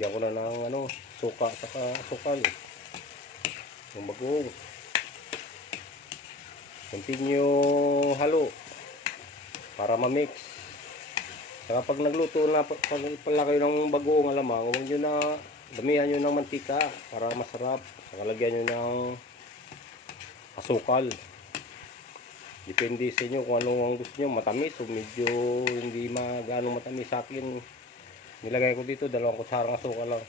Lagyan ko na ng ano, suka saka sukal. Yung bagoong. Continue halo para ma-mix. Saka pag nagluto na pag pala kayo ng bagoong alamang, huwag nyo na damihan nyo ng mantika para masarap. Saka lagyan nyo ng asukal. Depende sa inyo kung ano ang gusto nyo. Matamis o medyo hindi magano matamis sa akin. Nilagay ko dito dalawang kutsarang asukal lang.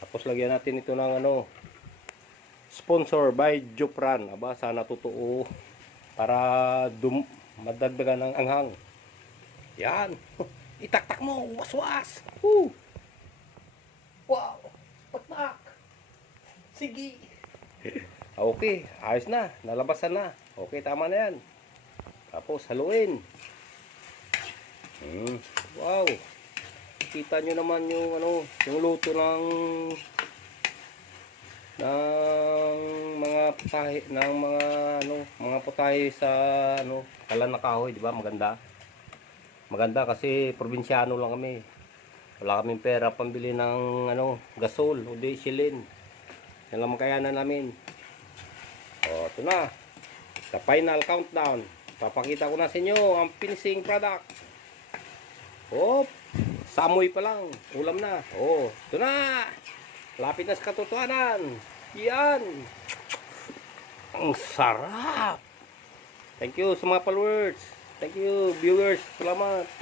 Tapos lagyan natin ito ng ano sponsor by Jopran. Aba, sana totoo para dum madagdagan ng anghang. Yan. Itaktak mo, waswas. Woo. Wow. Patak. Sige. Okay, ayos na. Nalabasan na. Okay, tama na yan. Tapos, haluin. Hmm. Wow. Kita nyo naman yung ano, yung luto ng ng mga putahe ng mga ano, mga putahe sa ano, kalan na di ba? Maganda. Maganda kasi probinsyano lang kami. Wala kaming pera pambili ng ano, gasol o di silin. Yan lang ang kayanan namin. O, ito na. The final countdown. Papakita ko na sa inyo ang finishing product. Hop! Samoy pa lang. Ulam na. Oh, ito na. Lapit na sa katotohanan. Yan. Ang sarap. Thank you sa mga followers. Thank you, viewers. Salamat.